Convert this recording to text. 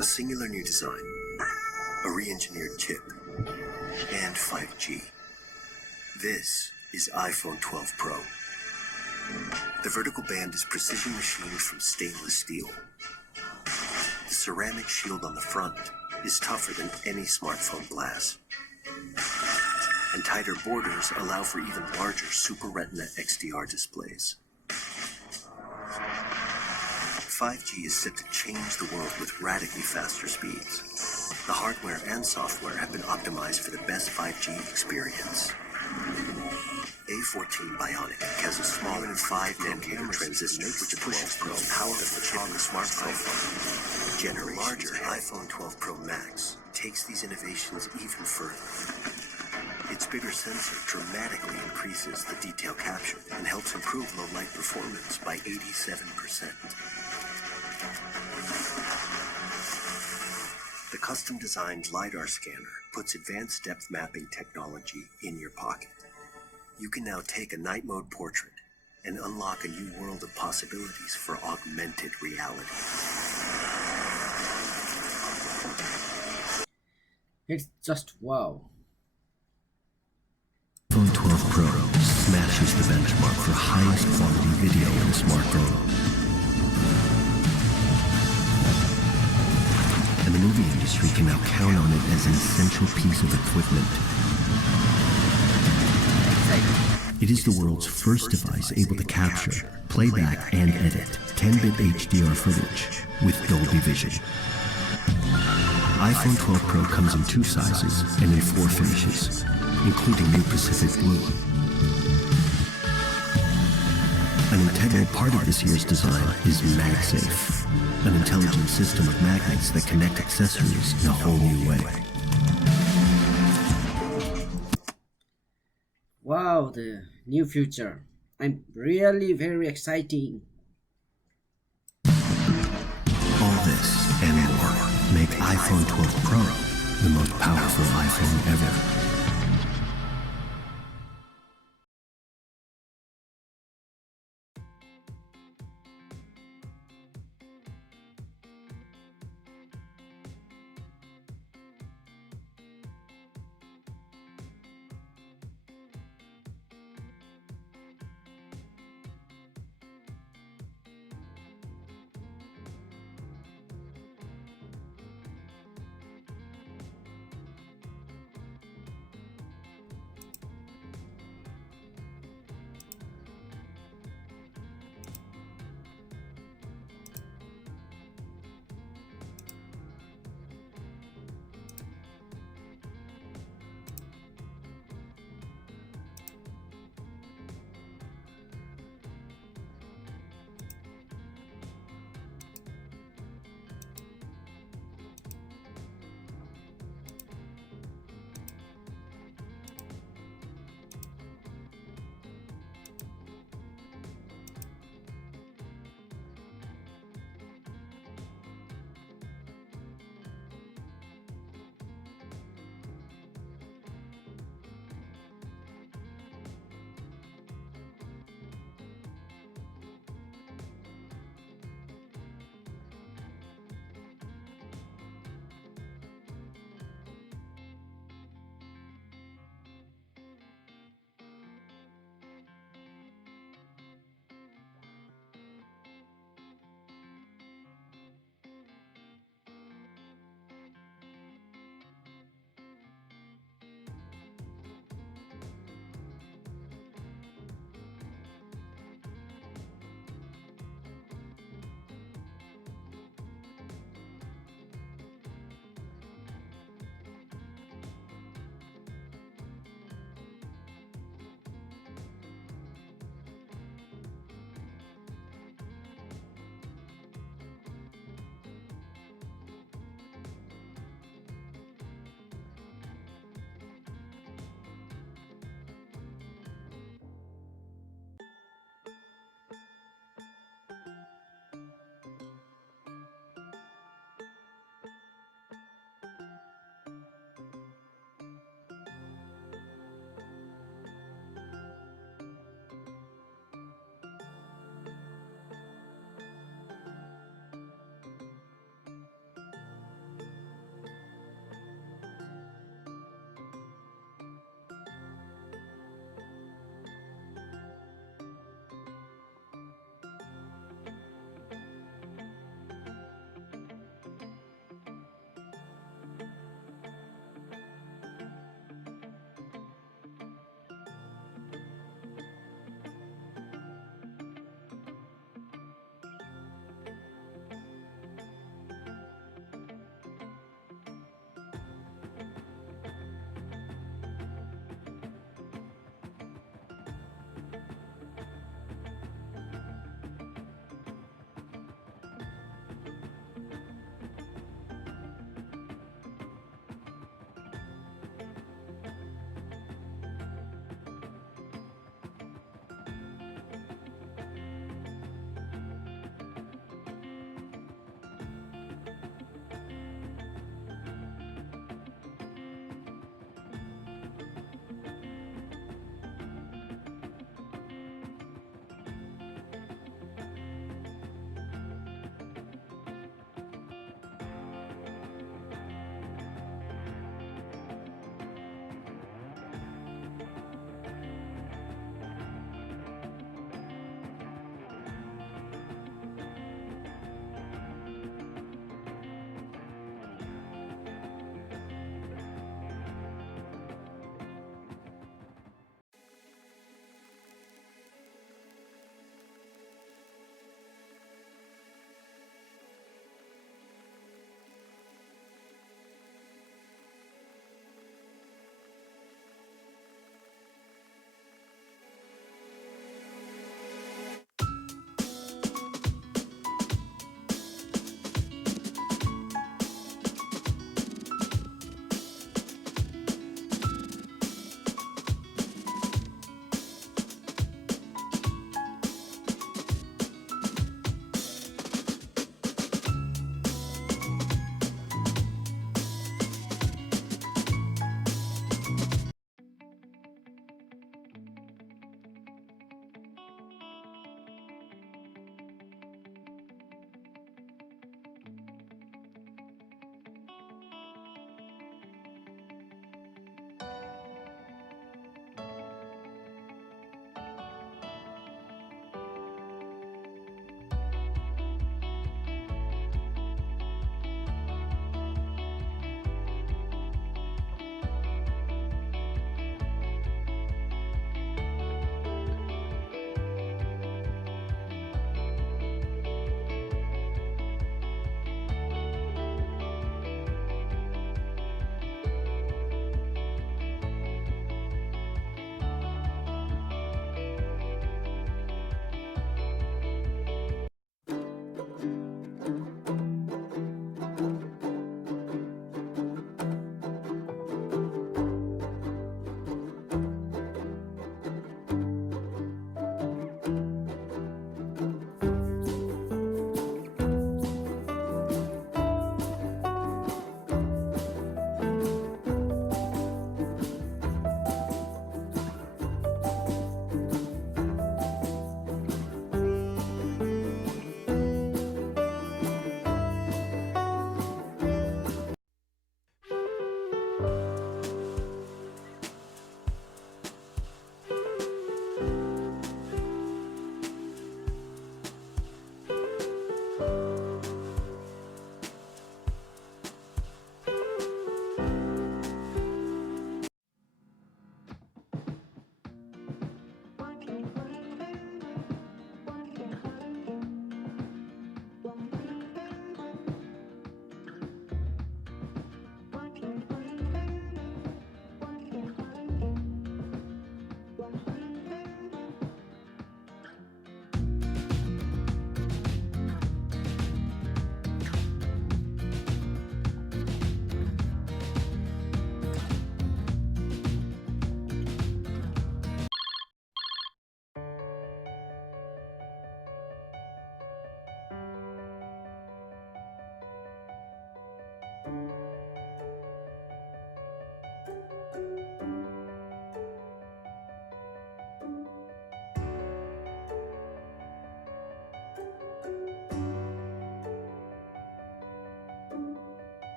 A singular new design, a re-engineered chip, and 5G. This is iPhone 12 Pro. The vertical band is precision machined from stainless steel. The ceramic shield on the front is tougher than any smartphone glass. And tighter borders allow for even larger Super Retina XDR displays. 5G is set to change the world with radically faster speeds. The hardware and software have been optimized for the best 5G experience. A14 Bionic has a smaller than 5-nanometer transistor which pushes the most powerful chip in the smartphone. Generation larger iPhone 12 Pro Max takes these innovations even further. Its bigger sensor dramatically increases the detail captured and helps improve low light performance by 87%. The custom-designed LiDAR scanner puts advanced depth mapping technology in your pocket. You can now take a night mode portrait and unlock a new world of possibilities for augmented reality. It's just wow. iPhone 12 Pro smashes the benchmark for highest quality video in a smartphone. And the movie industry can now count on it as an essential piece of equipment. It is the world's first device able to capture, playback, and edit 10-bit HDR footage with Dolby Vision. iPhone 12 Pro comes in 2 sizes and in 4 finishes, including new Pacific Blue. An integral part of this year's design is MagSafe, an intelligent system of magnets that connect accessories in a whole new way. Wow, the new future. I'm really very exciting. All this and more make iPhone 12 Pro the most powerful iPhone ever.